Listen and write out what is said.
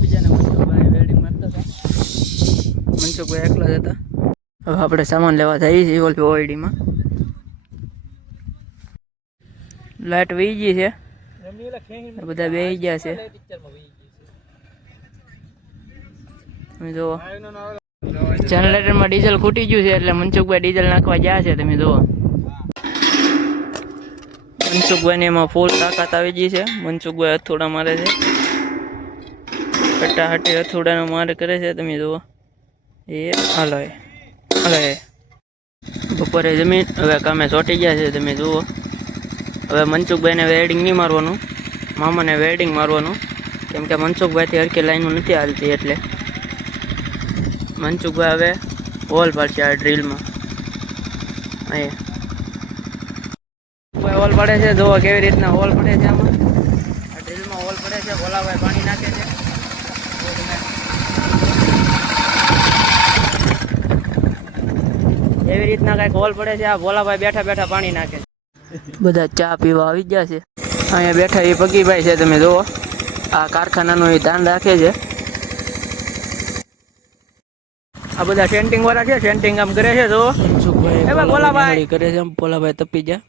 બીજાને મનસુખભાઈ વેલ્ડિંગ મારતા હતા, મનસુખભાઈ એકલા જ હતા. હવે આપણે સામાન લેવા જઈએ છીએ ઓલી ઓઈડીમાં. લાઈટ વહી ગઈ છે, બધા બેસી ગયા છે. તમે જુઓ જનરેટરમાં ડીઝલ ખૂટી ગયું છે એટલે મનસુખભાઈ ડીઝલ નાખવા ગયા છે. તમે જુઓ મનસુખભાઈને એમાં ફૂલ તાકાત આવી ગઈ છે. મનસુખભાઈ હથોડા મારે છે, હટાહટી હથોડાનો માર કરે છે. તમે જુઓ એ હાલો હાલો બપોરે જમીન હવે કામે ચોંટી ગયા છે. તમે જુઓ હવે મનસુખભાઈને વેલ્ડિંગ નહીં મારવાનું, મામાને વેલ્ડિંગ મારવાનું, કેમ કે મનસુખભાઈથી હરખી લાઈનો નથી હાલતી એટલે મનસુખભાઈ હવે હોલ પાડશે આ ડ્રીલમાં. અહીંયા હોલ પડે છે, જુઓ કેવી રીતના હોલ પડે છે. આમાં આ ડ્રીલમાં હોલ પડે છે. ભોલાભાઈ પાણી નાખે છે. એવી રીતના કઈક હોલ પડે છે. આ ભોલાભાઈ બેઠા બેઠા પાણી નાખે છે. બધા ચા પીવા આવી ગયા છે. અહીંયા બેઠા એ પગીભાઈ છે. તમે જુઓ આ કારખાનાનું એ ધ્યાન રાખે છે. આ બધા સેન્ટિંગ વાળા છે, સેન્ટિંગ આમ કરે છે. જુઓ ભોલાભાઈ કરે છે, ભોલાભાઈ તપી ગયા.